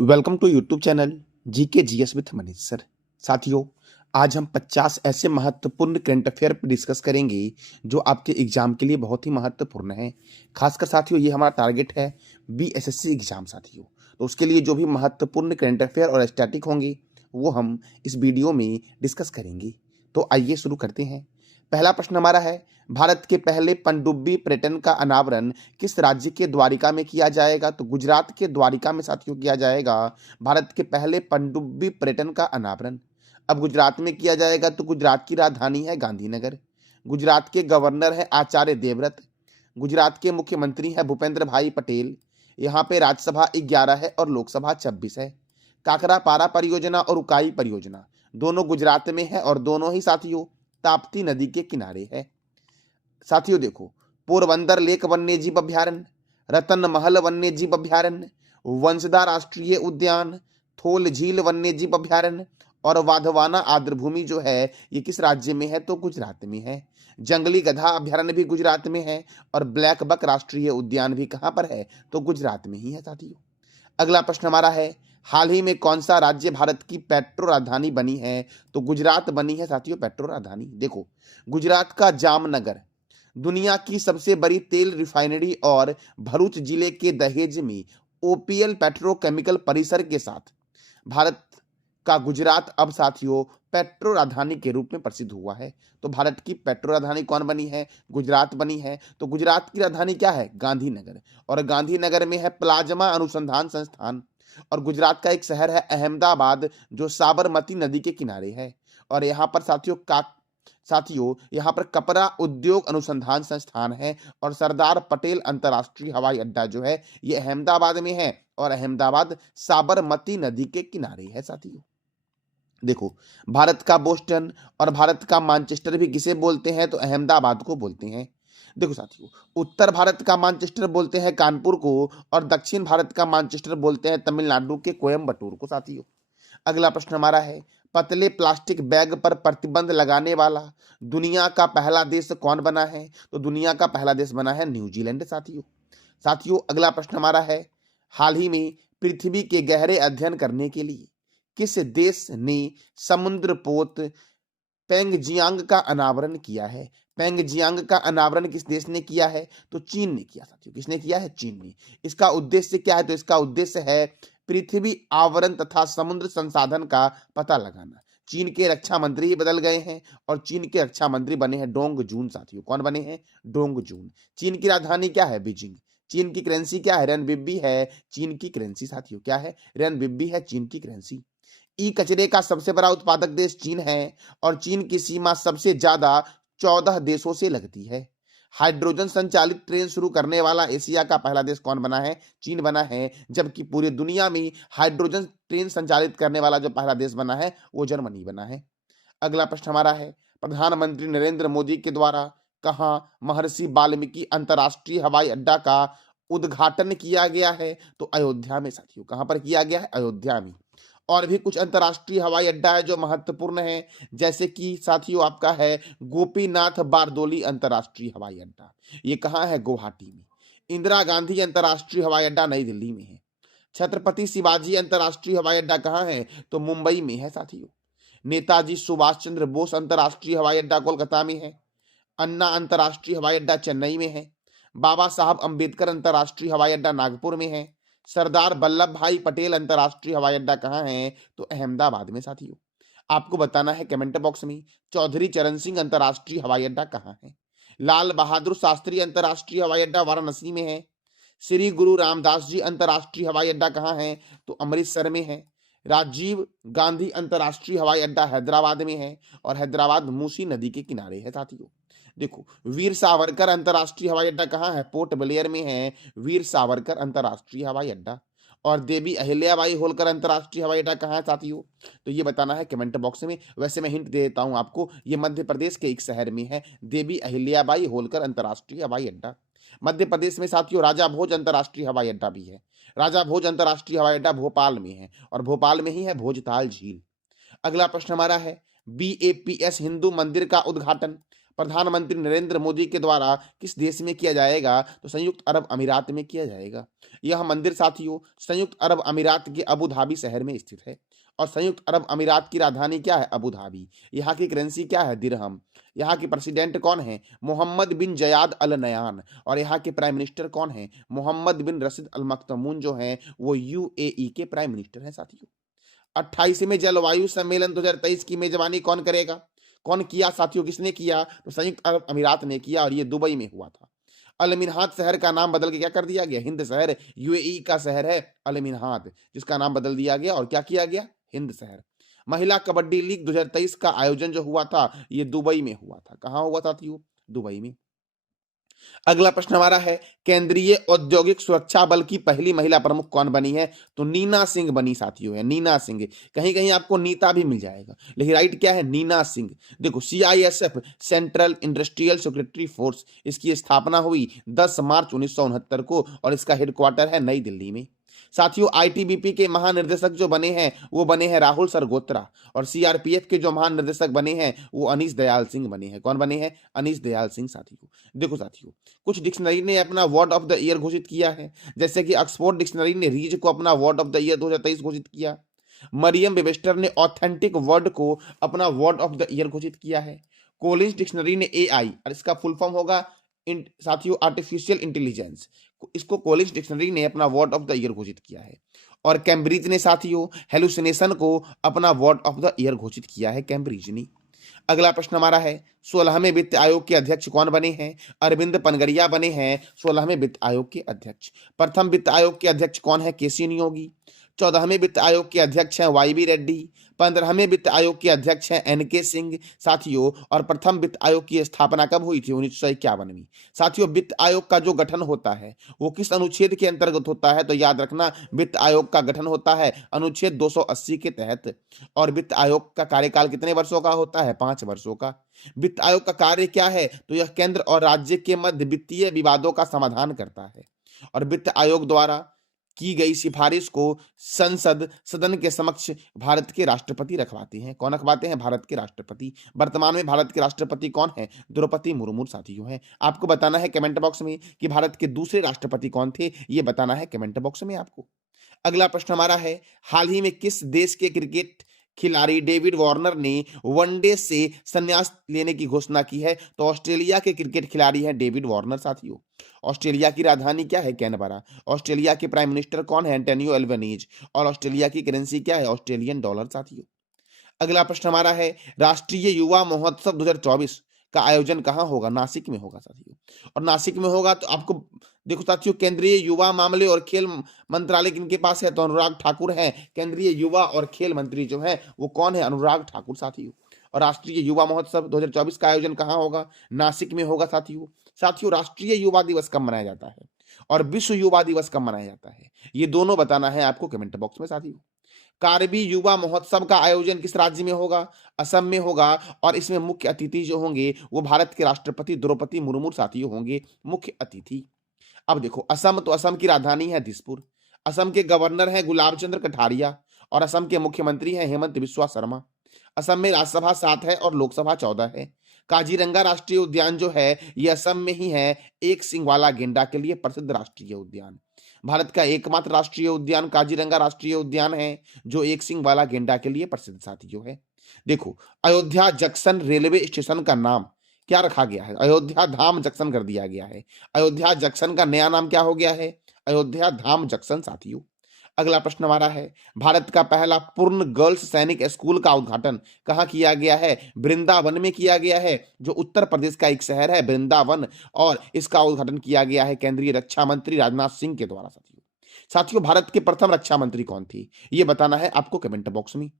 Welcome to YouTube channel GK GS with Manish sir. साथियों, आज हम 50 ऐसे महत्वपूर्ण करंट अफेयर पर डिस्कस करेंगे जो आपके एग्जाम के लिए बहुत ही महत्वपूर्ण है। खासकर साथियों, ये हमारा टारगेट है बीएसएससी एग्जाम साथियों। तो उसके लिए जो भी महत्वपूर्ण करंट अफेयर और स्टैटिक होंगे वो हम इस वीडियो में डिस्कस करेंगे। तो आइए शुरू करते हैं। पहला प्रश्न हमारा है, भारत के पहले पनडुब्बी पर्यटन का अनावरण किस राज्य के द्वारिका में किया जाएगा? तो गुजरात के द्वारिका में साथियों किया जाएगा भारत के पहले पनडुब्बी पर्यटन का अनावरण। अब गुजरात में किया जाएगा तो गुजरात की राजधानी है गांधीनगर। गुजरात के गवर्नर है आचार्य देवव्रत। गुजरात के मुख्यमंत्री है भूपेंद्र भाई पटेल। यहाँ पे राज्यसभा 11 है और लोकसभा 26 है। काकरा पारा परियोजना और उकाई परियोजना दोनों गुजरात में है और दोनों ही साथियों ताप्ती नदी के किनारे है। साथियों देखो, पोरबंदर लेक वन्य जीव अभ्यारण्य, रतन महल वन्य जीव अभ्यारण्य, वंशधा राष्ट्रीय उद्यान, थोल झील वन्य जीव अभ्यारण्य और वाधवाना आर्द्रभूमि जो है ये किस राज्य में है? तो गुजरात में है। जंगली गधा अभ्यारण्य भी गुजरात में है और ब्लैक बक राष्ट्रीय उद्यान भी कहां पर है? तो गुजरात में ही है साथियों। अगला प्रश्न हमारा है, हाल ही में कौन सा राज्य भारत की पेट्रो राजधानी बनी है? तो गुजरात बनी है साथियों पेट्रो राजधानी। देखो, गुजरात का जामनगर दुनिया की सबसे बड़ी तेल रिफाइनरी और भरूच जिले के दहेज में ओपीएल पेट्रोकेमिकल परिसर के साथ भारत का गुजरात अब साथियों पेट्रो राजधानी के रूप में प्रसिद्ध हुआ है। तो भारत की पेट्रो राजधानी कौन बनी है? गुजरात बनी है। तो गुजरात की राजधानी क्या है? गांधीनगर। और गांधीनगर में है प्लाज्मा अनुसंधान संस्थान। और गुजरात का एक शहर है अहमदाबाद जो साबरमती नदी के किनारे है। और यहाँ पर यहाँ पर कपड़ा उद्योग अनुसंधान संस्थान है। और सरदार पटेल अंतरराष्ट्रीय हवाई अड्डा जो है ये अहमदाबाद में है और अहमदाबाद साबरमती नदी के किनारे है साथियों। देखो, भारत का बोस्टन और भारत का मैनचेस्टर भी किसे बोलते हैं? तो अहमदाबाद को बोलते हैं। देखो साथियों, उत्तर भारत का मैनचेस्टर बोलते हैं कानपुर को और दक्षिण भारत का मैनचेस्टर बोलते हैं तमिलनाडु के कोयम्बटूर को साथियों। अगला प्रश्न हमारा है, पतले प्लास्टिक बैग पर प्रतिबंध लगाने वाला दुनिया का पहला देश कौन बना है? तो दुनिया का पहला देश बना है न्यूजीलैंड साथियों। साथियों अगला प्रश्न हमारा है, हाल ही में पृथ्वी के गहरे अध्ययन करने के लिए किस देश ने समुद्र पोत पेंगजियांग का अनावरण किया है? पेंगजियांग का अनावरण किस देश ने किया है? तो चीन ने किया साथियों। किसने किया है? चीन ने। इसका उद्देश्य क्या है? तो इसका उद्देश्य है पृथ्वी आवरण तथा समुद्र संसाधन का पता लगाना। चीन के रक्षा मंत्री ही बदल गए हैं और चीन के रक्षा मंत्री बने हैं डोंग जून साथियों। कौन बने हैं? डोंग जून। चीन की राजधानी क्या है? बीजिंग। चीन की करेंसी क्या है? रेनबिब्बी है चीन की करेंसी साथियों। क्या है? रेनबिब्बी है चीन की करेंसी। ई कचरे का सबसे बड़ा उत्पादक देश चीन है और चीन की सीमा सबसे ज्यादा 14 देशों से लगती है। हाइड्रोजन संचालित ट्रेन शुरू करने वाला एशिया का पहला देश कौन बना है? चीन बना है। जबकि पूरी दुनिया में हाइड्रोजन ट्रेन संचालित करने वाला जो पहला देश बना है वो जर्मनी बना है। अगला प्रश्न हमारा है, प्रधानमंत्री नरेंद्र मोदी के द्वारा कहां महर्षि वाल्मीकि अंतरराष्ट्रीय हवाई अड्डा का उद्घाटन किया गया है? तो अयोध्या में साथियों। कहां पर किया गया है? अयोध्या में। और भी कुछ अंतरराष्ट्रीय हवाई अड्डा है जो महत्वपूर्ण है, जैसे कि साथियों आपका है गोपीनाथ बारदोली अंतरराष्ट्रीय हवाई अड्डा। ये कहाँ है? गुवाहाटी में। इंदिरा गांधी अंतरराष्ट्रीय हवाई अड्डा नई दिल्ली में है। छत्रपति शिवाजी अंतरराष्ट्रीय हवाई अड्डा कहाँ है? तो मुंबई में है साथियों। नेताजी सुभाष चंद्र बोस अंतरराष्ट्रीय हवाई अड्डा कोलकाता में है। अन्ना अंतरराष्ट्रीय हवाई अड्डा चेन्नई में है। बाबा साहब अंबेडकर अंतरराष्ट्रीय हवाई अड्डा नागपुर में है। सरदार वल्लभ भाई पटेल अंतरराष्ट्रीय हवाई अड्डा कहाँ है? तो अहमदाबाद में साथियों। आपको बताना है कमेंट बॉक्स में चौधरी चरण सिंह अंतरराष्ट्रीय हवाई अड्डा कहाँ है। लाल बहादुर शास्त्री अंतरराष्ट्रीय हवाई अड्डा वाराणसी में है। श्री गुरु रामदास जी अंतरराष्ट्रीय हवाई अड्डा कहाँ है? तो अमृतसर में है। राजीव गांधी अंतरराष्ट्रीय हवाई अड्डा हैदराबाद में है और हैदराबाद मूसी नदी के किनारे है साथियों। देखो, वीर सावरकर अंतरराष्ट्रीय हवाई अड्डा कहाँ है? पोर्ट ब्लेयर में है वीर सावरकर अंतरराष्ट्रीय हवाई अड्डा। और देवी अहिल्याबाई होलकर अंतरराष्ट्रीय हवाई अड्डा कहाँ है साथियों? तो ये बताना है कमेंट बॉक्स में। वैसे मैं हिंट दे देता हूं आपको, ये मध्य प्रदेश के एक शहर में है देवी अहिल्याबाई होलकर अंतरराष्ट्रीय हवाई अड्डा। मध्य प्रदेश में साथियों राजा भोज अंतरराष्ट्रीय हवाई अड्डा भी है। राजा भोज अंतरराष्ट्रीय हवाई अड्डा भोपाल में है और भोपाल में ही है भोजताल झील। अगला प्रश्न हमारा है, बीएपीएस हिंदू मंदिर का उद्घाटन प्रधानमंत्री नरेंद्र मोदी के द्वारा किस देश में किया जाएगा? तो संयुक्त अरब अमीरात में किया जाएगा। यह मंदिर साथियों संयुक्त अरब अमीरात के अबू धाबी शहर में स्थित है। और संयुक्त अरब अमीरात की राजधानी क्या है? Abu Dhabi. यहाँ की करेंसी क्या है? दिरहम। यहाँ के प्रेसिडेंट कौन है? मोहम्मद बिन जयाद अल नयान। और यहाँ के प्राइम मिनिस्टर कौन है? मोहम्मद बिन रशीद अल मख्तूम जो हैं वो यूएई के प्राइम मिनिस्टर हैं साथियों। 28वें जलवायु सम्मेलन 2023 की मेजबानी कौन करेगा? कौन किया साथियों? किसने किया? तो संयुक्त अरब अमीरात ने किया और ये दुबई में हुआ था। अल मिन्हाद शहर का नाम बदल के क्या कर दिया गया? हिंद शहर। यूएई का शहर है अल मिन्हाद, जिसका नाम बदल दिया गया और क्या किया गया? हिंद शहर। महिला कबड्डी लीग 2023 का आयोजन जो हुआ था ये दुबई में हुआ था। कहां हुआ साथियों? दुबई में। अगला प्रश्न हमारा है, केंद्रीय औद्योगिक सुरक्षा बल की पहली महिला प्रमुख कौन बनी है? तो नीना सिंह बनी साथियों है, नीना सिंह। कहीं कहीं आपको नीता भी मिल जाएगा, लेकिन राइट क्या है? नीना सिंह। देखो CISF central industrial secretary force, इसकी स्थापना हुई 10 मार्च 1969 को और इसका हेडक्वार्टर है नई दिल्ली में। साथियों आईटीबीपी के महानिर्देशक जो बने हैं वो बने हैं राहुल सरगोत्रा। और सीआरपीएफ के जो महानिर्देशक बने हैं वो अनीश दयाल सिंह बने हैं। कौन बने हैं? अनीश दयाल सिंह साथियों। देखो साथियों कुछ डिक्शनरी ने अपना वर्ड ऑफ द ईयर घोषित किया है, जैसे कि ऑक्सफोर्ड डिक्शनरी ने रीज को अपना वर्ड ऑफ द ईयर 2023 घोषित किया। मरियम वेबस्टर ने ऑथेंटिक वर्ड को अपना वर्ड ऑफ द ईयर घोषित किया है। कोलिंस डिक्शनरी ने एआई और इसका फुल फॉर्म होगा साथियों आर्टिफिशियल इंटेलिजेंस, इसको कोलिंस डिक्शनरी ने अपना वर्ड ऑफ द ईयर घोषित किया है। और कैम्ब्रिज ने साथियों हेलुसिनेशन को अपना वर्ड ऑफ द ईयर घोषित किया है, कैम्ब्रिज ने। अगला प्रश्न हमारा है, 16वें वित्त आयोग के अध्यक्ष कौन बने हैं? अरविंद पनगरिया बने हैं 16वें वित्त आयोग के अध्यक्ष। प्रथम वित्त आयोग के अध्यक्ष कौन है? केसी नियोगी। 14वें वित्त आयोग के अध्यक्ष हैं वाईबी रेड्डी। 15वें वित्त आयोग के अध्यक्ष हैं एनके सिंह साथियों। और प्रथम वित्त आयोग की स्थापना कब हुई थी? 1951 में। साथियों वित्त आयोग का जो गठन होता है वो किस अनुच्छेद के अंतर्गत होता है? तो याद रखना वित्त आयोग का गठन होता है अनुच्छेद 280 के तहत। और वित्त आयोग का कार्यकाल कितने वर्षों का होता है? 5 वर्षों का। वित्त आयोग का कार्य क्या है? तो यह केंद्र और राज्य के मध्य वित्तीय विवादों का समाधान करता है। और वित्त आयोग द्वारा की गई सिफारिश को संसद सदन के समक्ष भारत के राष्ट्रपति रखवाते हैं। कौन रखवाते हैं? भारत के राष्ट्रपति। वर्तमान में भारत के राष्ट्रपति कौन है? द्रौपदी मुर्मू साथियों हैं। आपको बताना है कमेंट बॉक्स में कि भारत के दूसरे राष्ट्रपति कौन थे, ये बताना है कमेंट बॉक्स में आपको। अगला प्रश्न हमारा है, हाल ही में किस देश के क्रिकेट खिलाड़ी डेविड वार्नर ने वनडे से संन्यास लेने की घोषणा की है? तो ऑस्ट्रेलिया के क्रिकेट खिलाड़ी हैं डेविड वार्नर साथियों। ऑस्ट्रेलिया की राजधानी क्या है? कैनबरा। ऑस्ट्रेलिया के प्राइम मिनिस्टर कौन है? Antonio Albanese. और ऑस्ट्रेलिया की करेंसी क्या है? ऑस्ट्रेलियन डॉलर साथियों। अगला प्रश्न हमारा है, राष्ट्रीय युवा महोत्सव 2024 का आयोजन कहां होगा? नासिक में होगा साथियों। और नासिक में होगा तो आपको देखो साथियों केंद्रीय युवा मामले और खेल मंत्रालय किनके पास है? तो अनुराग ठाकुर है। केंद्रीय युवा और खेल मंत्री जो है वो कौन है? अनुराग ठाकुर साथियों। और राष्ट्रीय युवा महोत्सव 2024 का आयोजन कहां होगा? नासिक में होगा साथियों। साथियों राष्ट्रीय युवा दिवस कब मनाया जाता है और विश्व युवा दिवस कब मनाया जाता है, ये दोनों बताना है आपको कमेंट बॉक्स में साथियों। कार्बी युवा महोत्सव का आयोजन किस राज्य में होगा? असम में होगा। और इसमें मुख्य अतिथि जो होंगे वो भारत के राष्ट्रपति द्रौपदी मुर्मू साथियों होंगे मुख्य अतिथि। अब देखो असम, तो असम की राजधानी है दिसपुर। असम के गवर्नर हैं गुलाब चंद्र कटारिया और असम के मुख्यमंत्री हैं हेमंत बिस्वा शर्मा। असम में राज्यसभा 7 है और लोकसभा 14 है। काजीरंगा राष्ट्रीय उद्यान जो है ये असम में ही है, एक सिंह वाला गेंडा के लिए प्रसिद्ध राष्ट्रीय उद्यान। भारत का एकमात्र राष्ट्रीय उद्यान काजीरंगा राष्ट्रीय उद्यान है जो एक सिंह वाला गेंडा के लिए प्रसिद्ध साथियों है। देखो अयोध्या जंक्शन रेलवे स्टेशन का नाम क्या रखा गया है? अयोध्या धाम जंक्शन कर दिया गया है। अयोध्या जंक्शन का नया नाम क्या हो गया है? अयोध्या धाम जंक्शन साथियों। अगला प्रश्न हमारा है, भारत का पहला पूर्ण गर्ल्स सैनिक स्कूल का उद्घाटन कहां किया गया है? वृंदावन में किया गया है, जो उत्तर प्रदेश का एक शहर है वृंदावन। और इसका उद्घाटन किया गया है केंद्रीय रक्षा मंत्री राजनाथ सिंह के द्वारा साथियों। साथियों भारत के प्रथम रक्षा मंत्री कौन थे, ये बताना है आपको कमेंट बॉक्स में।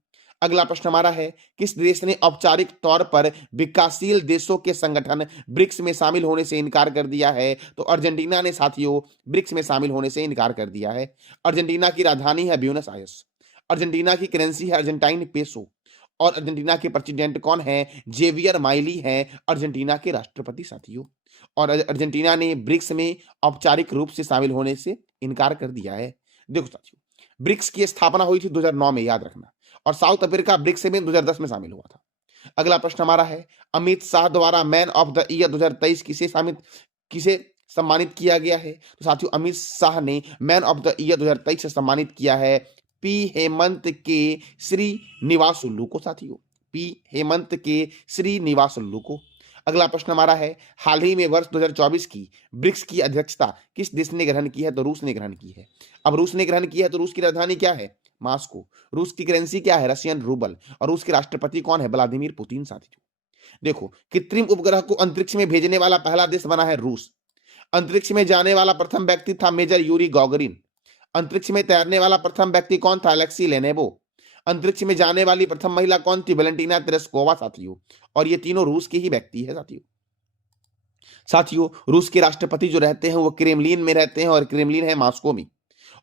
अगला प्रश्न हमारा है, किस देश ने औपचारिक तौर पर विकासशील देशों के संगठन ब्रिक्स में शामिल होने से इनकार कर दिया है? तो अर्जेंटीना ने साथियों ब्रिक्स में शामिल होने से इनकार कर दिया है। अर्जेंटीना की राजधानी है ब्यूनस आयर्स। अर्जेंटीना की करेंसी है अर्जेंटाइन पेसो। और अर्जेंटीना के प्रेसिडेंट कौन है? जेवियर माइली है अर्जेंटीना के राष्ट्रपति साथियों। और अर्जेंटीना ने ब्रिक्स में औपचारिक रूप से शामिल होने से इनकार कर दिया है। देखो साथियों ब्रिक्स की स्थापना हुई थी 2009 में, याद रखना। और साउथ अफ्रीका ब्रिक्स में 2010 में शामिल हुआ था। अगला प्रश्न हमारा है, अमित शाह द्वारा मैन ऑफ द ईयर 2023 किसे सम्मानित किया गया है? तो साथियों अमित शाह ने मैन ऑफ द ईयर 2023 से सम्मानित किया है पी हेमंत के श्रीनिवास उल्लू को। साथियों पी हेमंत के श्रीनिवास उल्लू को। अगला प्रश्न हमारा है, हाल ही में वर्ष 2024 की ब्रिक्स की अध्यक्षता किस देश ने ग्रहण की है? तो रूस ने ग्रहण की है। अब रूस ने ग्रहण की है तो रूस की राजधानी क्या है? मास्को। रूस की करेंसी क्या है? Russian rouble. और रूस के राष्ट्रपति कौन है? Vladimir Putin. साथियों देखो, कृत्रिम उपग्रह को अंतरिक्ष में भेजने वाला पहला देश बना है रूस। अंतरिक्ष में जाने वाला प्रथम व्यक्ति था मेजर यूरी गॉगरिन। अंतरिक्ष में तैरने वाला प्रथम व्यक्ति कौन था? Alexei Lenovo. अंतरिक्ष में जाने वाली प्रथम महिला कौन थी? Valentina Tereshkova. साथियों और ये तीनों रूस के ही व्यक्ति है। साथियों रूस के राष्ट्रपति जो रहते हैं वो क्रेमलिन में रहते हैं, और क्रेमलिन है मास्को में,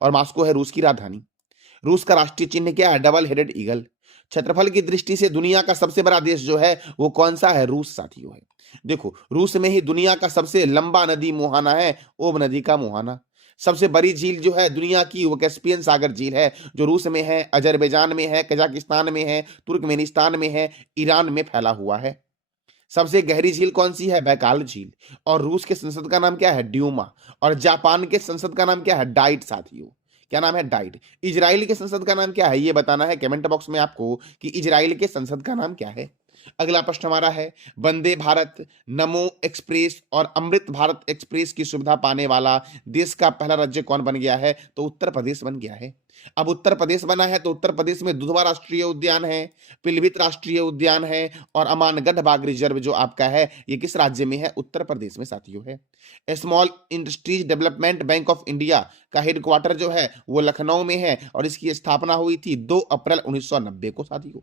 और मास्को है रूस की राजधानी। रूस का राष्ट्रीय चिन्ह क्या है? Double headed eagle. क्षेत्रफल की दृष्टि से दुनिया का सबसे बड़ा देश जो है वो कौन सा है? रूस। साथियों है देखो, रूस में ही दुनिया का सबसे लंबा नदी मुहाना है, ओब नदी का मुहाना। सबसे बड़ी झील जो है दुनिया की वो कैस्पियन सागर झील है, जो रूस में है, अजरबैजान में है, कजाकिस्तान में है, तुर्कमेनिस्तान में है, ईरान में फैला हुआ है। सबसे गहरी झील कौन सी है? बैकाल झील। और रूस के संसद का नाम क्या है? ड्यूमा। और जापान के संसद का नाम क्या है? डाइट। साथियों क्या नाम है? डाइट। इजराइल के संसद का नाम क्या है? ये बताना है कमेंट बॉक्स में आपको कि इजराइल के संसद का नाम क्या है। अगला प्रश्न हमारा है, वंदे भारत, नमो एक्सप्रेस और अमृत भारत एक्सप्रेस की सुविधा पाने वाला देश का पहला राज्य कौन बन गया है? तो उत्तर प्रदेश बन गया है। अब उत्तर प्रदेश बना है तो उत्तर प्रदेश में दुधवा राष्ट्रीय उद्यान है, पिलभित राष्ट्रीय उद्यान है, और अमानगढ़ बाघ रिजर्व जो आपका है ये किस राज्य में है? उत्तर प्रदेश में। साथियों है small industries development bank of India का हेडक्वार्टर जो है वो लखनऊ में है, और इसकी स्थापना हुई थी 2 अप्रैल 1990 को। साथियों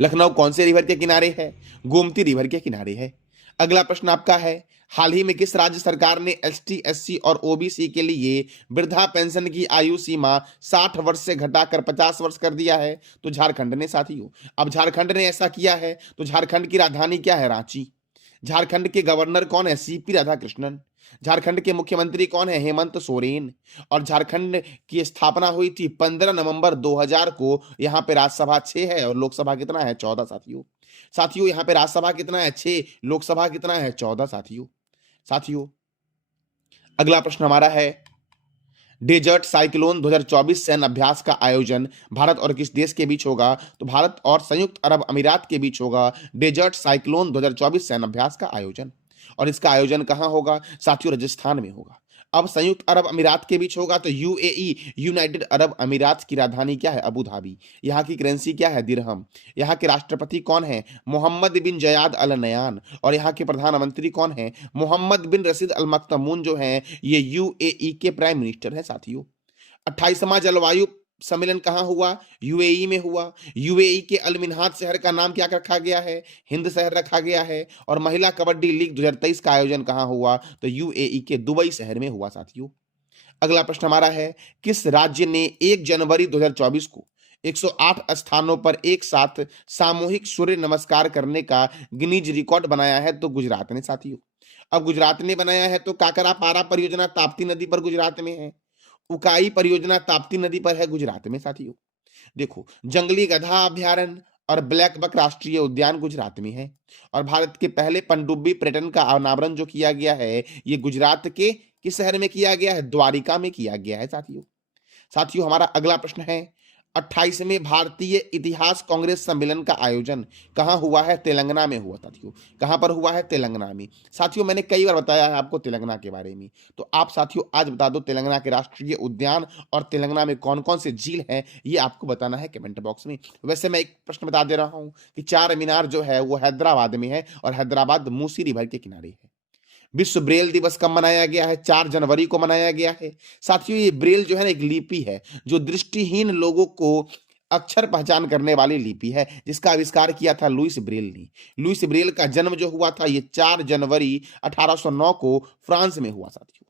लखनऊ कौन से रिवर के किनारे है? गोमती रिवर के किनारे है। अगला प्रश्न आपका है, हाल ही में किस राज्य सरकार ने एसटी, एससी और ओबीसी के लिए वृद्धा पेंशन की आयु सीमा 60 वर्ष से घटाकर 50 वर्ष कर दिया है? तो झारखंड ने। साथियों अब झारखंड ने ऐसा किया है तो झारखंड की राजधानी क्या है? रांची। झारखंड के गवर्नर कौन है? सीपी राधाकृष्णन। झारखंड के मुख्यमंत्री कौन है? हेमंत सोरेन। और झारखंड की स्थापना हुई थी 15 नवंबर 2000 को। यहाँ पे राज्यसभा 6 है और लोकसभा कितना है? 14। साथियों यहाँ पे राज्यसभा कितना है? 6। लोकसभा कितना है? 14। साथियों अगला प्रश्न हमारा है, डेजर्ट साइक्लोन 2024 सैन्य अभ्यास का आयोजन भारत और किस देश के बीच होगा? तो भारत और संयुक्त अरब अमीरात के बीच होगा डेजर्ट साइक्लोन 2024 सैन्य अभ्यास का आयोजन। और इसका आयोजन कहां होगा? साथियों राजस्थान में होगा। अब संयुक्त अरब अमीरात के बीच होगा तो यूएई, यूनाइटेड अरब अमीरात की राजधानी क्या है? Abu Dhabi. यहाँ की करेंसी क्या है? दिरहम। यहाँ के राष्ट्रपति कौन है? मोहम्मद बिन जयाद अल नयान। और यहाँ के प्रधानमंत्री कौन है? मोहम्मद बिन रशीद अल मख्तमून जो है ये यूएई के प्राइम मिनिस्टर है। साथियों 28वां जलवायु सम्मेलन कहां हुआ? यूएई में हुआ। यूएई के अल मिन्हाज शहर का नाम क्या रखा गया है? हिंद शहर रखा गया है। और महिला कबड्डी लीग 2023 का आयोजन कहां हुआ? तो यूएई के दुबई शहर में हुआ। साथियों अगला प्रश्न हमारा है, किस राज्य ने 1 जनवरी 2024 को 108 स्थानों पर एक साथ सामूहिक सूर्य नमस्कार करने का गिनीज रिकॉर्ड बनाया है? तो गुजरात ने। साथियों अब गुजरात ने बनाया है तो काकरा पारा परियोजना ताप्ती नदी पर गुजरात में है। उकाई परियोजना ताप्ती नदी पर है गुजरात में। साथियों देखो, जंगली गधा अभ्यारण्य और ब्लैक बक राष्ट्रीय उद्यान गुजरात में है। और भारत के पहले पनडुब्बी पर्यटन का अनावरण जो किया गया है ये गुजरात के किस शहर में किया गया है? द्वारिका में किया गया है। साथियों हमारा अगला प्रश्न है, 28वें भारतीय इतिहास कांग्रेस सम्मेलन का आयोजन कहां हुआ है? तेलंगाना में हुआ। साथियों कहां पर हुआ है? तेलंगाना में। साथियों मैंने कई बार बताया है आपको तेलंगाना के बारे में, तो आप साथियों आज बता दो तेलंगाना के राष्ट्रीय उद्यान और तेलंगाना में कौन कौन से झील हैं, ये आपको बताना है कमेंट बॉक्स में। वैसे मैं एक प्रश्न बता दे रहा हूं कि चार मीनार जो है वो हैदराबाद में है, और हैदराबाद मूसी रिवर के किनारे है। विश्व ब्रेल दिवस कब मनाया गया है? 4 जनवरी को मनाया गया है। साथियों ये ब्रेल जो है ना एक लिपि है जो दृष्टिहीन लोगों को अक्षर पहचान करने वाली लिपि है, जिसका आविष्कार किया था लुईस ब्रेल ने। लुईस ब्रेल का जन्म जो हुआ था ये 4 जनवरी 1809 को फ्रांस में हुआ। साथियों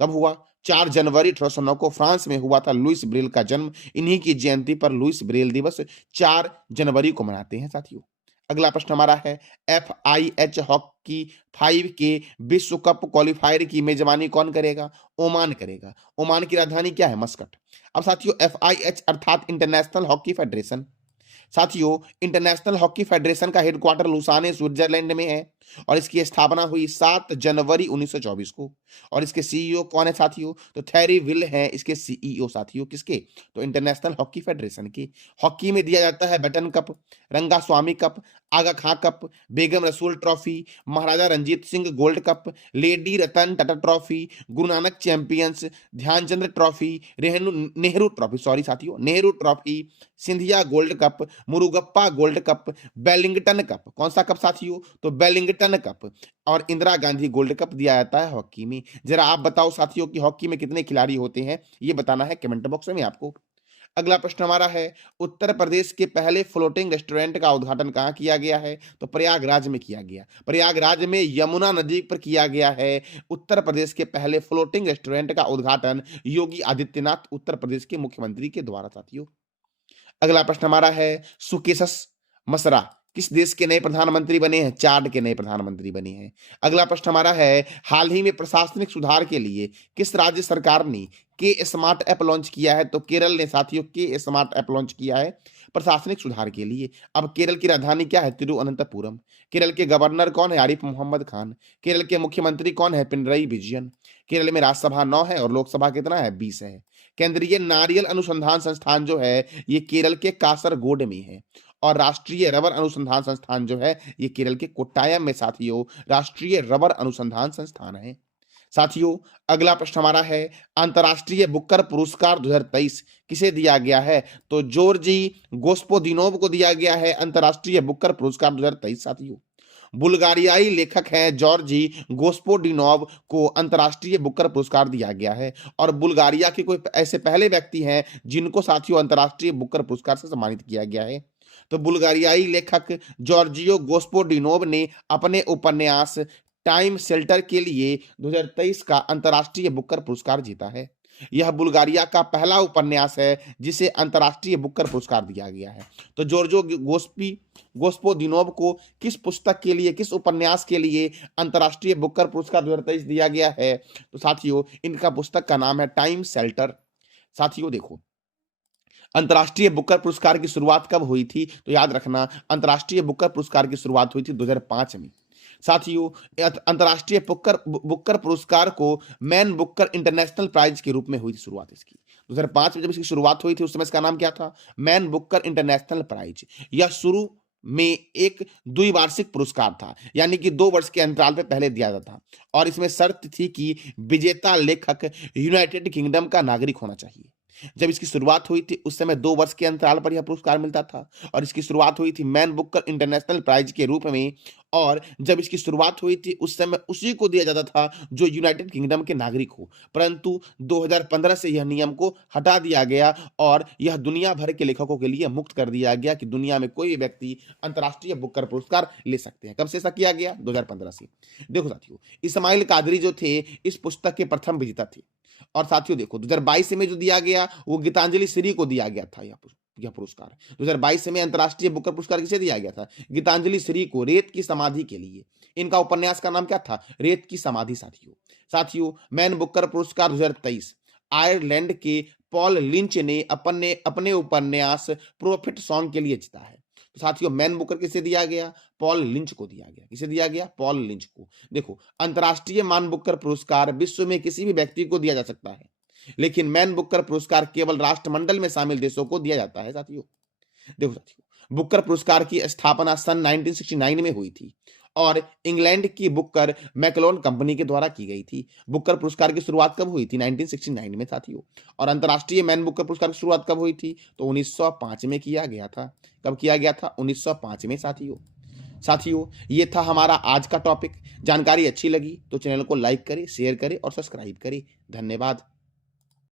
कब हुआ? 4 जनवरी 1809 को फ्रांस में हुआ था लुईस ब्रेल का जन्म। इन्हीं की जयंती पर लुईस ब्रेल दिवस 4 जनवरी को मनाते हैं। साथियों अगला प्रश्न हमारा है, FIH हॉकी 5 के विश्व कप क्वालिफायर की मेजबानी कौन करेगा? ओमान करेगा। ओमान की राजधानी क्या है? मस्कट। अब साथियों FIH अर्थात इंटरनेशनल हॉकी फेडरेशन साथियों, इंटरनेशनल हॉकी फेडरेशन का हेडक्वार्टर लुसाने स्विट्जरलैंड में है और इसकी स्थापना हुई 7 जनवरी 1924 को। और इसके सीईओ कौन है साथियों? तो थैरी विल हैं इसके सीईओ साथियों। किसके? तो इंटरनेशनल हॉकी फेडरेशन के। हॉकी में दिया जाता है बटन कप, रंगा स्वामी कप, आगा खां cup, Begum Rasool trophy, Maharaja Ranjit Singh gold cup, lady Ratan Tata trophy, Guru Nanak champions, Dhyanchandra trophy, Nehru trophy, sorry साथियों, Nehru trophy, Scindia gold cup, Murugappa gold cup, Wellington cup. कौन सा कप साथियों? तो बेलिंगटन कप। और इंदिरा गांधी गोल्ड कप दिया जाता है हॉकी में। जरा आप बताओ साथियों कि हॉकी में कितने खिलाड़ी होते हैं, ये बताना है कमेंट बॉक्स में आपको। अगला प्रश्न हमारा है, उत्तर प्रदेश के पहले फ्लोटिंग रेस्टोरेंट का उद्घाटन कहाँ किया गया है? तो प्रयागराज में किया गया। प्रयागराज में यमुना नदी पर किया गया है उत्तर प्रदेश के पहले फ्लोटिंग रेस्टोरेंट का उद्घाटन योगी आदित्यनाथ उत्तर प्रदेश के मुख्यमंत्री के द्वारा साथियों। अगला प्रश्न हमारा है, सुकेशस मसरा किस देश के नए प्रधानमंत्री बने हैं? चाड के नए प्रधानमंत्री बने हैं। अगला प्रश्न हमारा है, हाल ही में प्रशासनिक सुधार के लिए किस राज्य सरकार ने के स्मार्ट ऐप लॉन्च किया है? तो केरल ने साथियों के स्मार्ट ऐप लॉन्च किया है प्रशासनिक सुधार के लिए। अब केरल की राजधानी क्या है? तिरुवनंतपुरम। केरल के गवर्नर कौन है? आरिफ मोहम्मद खान। केरल के मुख्यमंत्री कौन है? पिनरई विजयन। केरल में राज्यसभा 9 है और लोकसभा कितना है? 20 है। केंद्रीय नारियल अनुसंधान संस्थान जो है ये केरल के कासरगोड में है। और राष्ट्रीय रबर अनुसंधान संस्थान जो है ये केरल के कोट्टायम में साथियों राष्ट्रीय रबर अनुसंधान संस्थान है। साथियों, अगला प्रश्न हमारा है, अंतर्राष्ट्रीय बुकर पुरस्कार 2023 किसे दिया गया है? तो जॉर्जी गोस्पोदिनोव को दिया गया है अंतर्राष्ट्रीय बुकर पुरस्कार 2023 साथियों। बुल्गारियाई लेखक हैं जॉर्जी गोस्पोडिनोव को अंतर्राष्ट्रीय बुकर पुरस्कार दिया गया है। और बुल्गारिया के कोई ऐसे पहले व्यक्ति हैं जिनको साथियों अंतर्राष्ट्रीय बुकर पुरस्कार से सम्मानित किया गया है। तो बुल्गारियाई लेखक जॉर्जियो गोस्पोडिनोव ने अपने उपन्यास टाइम शेल्टर के लिए 2023 का अंतर्राष्ट्रीय बुकर पुरस्कार जीता है। यह बुल्गारिया का पहला उपन्यास है जिसे अंतर्राष्ट्रीय बुकर पुरस्कार दिया गया है। तो जॉर्जो गोस्पोदिनोव को किस पुस्तक के लिए, किस उपन्यास के लिए अंतर्राष्ट्रीय बुकर पुरस्कार 2023 दिया गया है? तो साथियों इनका पुस्तक का नाम है टाइम शेल्टर। साथियों देखो, अंतर्राष्ट्रीय बुकर पुरस्कार की शुरुआत कब हुई थी? तो याद रखना अंतर्राष्ट्रीय बुकर पुरस्कार की शुरुआत हुई थी 2005 में। साथियों, अंतर्राष्ट्रीय बुकर पुरस्कार को मैन बुकर इंटरनेशनल प्राइज के रूप में हुई थी शुरुआत इसकी। 2005 में जब इसकी शुरुआत हुई थी उस समय इसका नाम क्या था? Man Booker International Prize. यह शुरू में एक द्विवार्षिक पुरस्कार था, यानी कि 2 वर्ष के अंतराल पे पहले दिया जाता था। और इसमें शर्त थी कि विजेता लेखक यूनाइटेड किंगडम का नागरिक होना चाहिए। जब इसकी शुरुआत हुई थी उस समय 2 वर्ष के अंतराल पर यह पुरस्कार मिलता था और इसकी शुरुआत हुई थी मैन बुकर इंटरनेशनल प्राइज के रूप में। और जब इसकी शुरुआत हुई थी उस समय उसी को दिया जाता था जो यूनाइटेड किंगडम के नागरिक हो, परंतु 2015 से यह नियम को हटा दिया गया और यह दुनिया भर के लेखकों के लिए मुक्त कर दिया गया कि दुनिया में कोई भी व्यक्ति अंतर्राष्ट्रीय बुकर पुरस्कार ले सकते हैं। कब से ऐसा किया गया? 2015 से। देखो साथियों, इस्माइल कादरी जो थे इस पुस्तक के प्रथम विजेता थे। और साथियों देखो 2022 में जो दिया गया वो गीतांजलि श्री को दिया गया था। यह पुरस्कार 2022 में अंतर्राष्ट्रीय बुकर पुरस्कार किसे दिया गया था? गीतांजलि श्री को, रेत की समाधि के लिए। इनका उपन्यास का नाम क्या था? रेत की समाधि साथियों मैन बुकर पुरस्कार 2023 आयरलैंड के पॉल लिंच ने अपने उपन्यास प्रोफिट सॉन्ग के लिए जीता है। तो साथियों मैन बुकर किसे दिया गया? पॉल लिंच को दिया गया। किसे दिया गया? पॉल लिंच को। देखो, अंतर्राष्ट्रीय मैन बुकर पुरस्कार विश्व में किसी भी व्यक्ति को दिया जा सकता है, लेकिन मैन बुकर पुरस्कार केवल राष्ट्रमंडल में शामिल देशों को दिया जाता है साथियों। देखो साथियों, बुकर पुरस्कार की स्थापना सन 1969 में हुई थी और इंग्लैंड की बुकर मैकलोन कंपनी के द्वारा की गई थी। बुकर पुरस्कार की शुरुआत कब हुई थी? 1969 में साथियों। और अंतर्राष्ट्रीय मैन बुकर पुरस्कार की शुरुआत कब हुई थी? तो 1905 में किया गया था। कब किया गया था? 1905 में साथियों ये था हमारा आज का टॉपिक। जानकारी अच्छी लगी तो चैनल को लाइक करें, शेयर करें और सब्सक्राइब करें। धन्यवाद।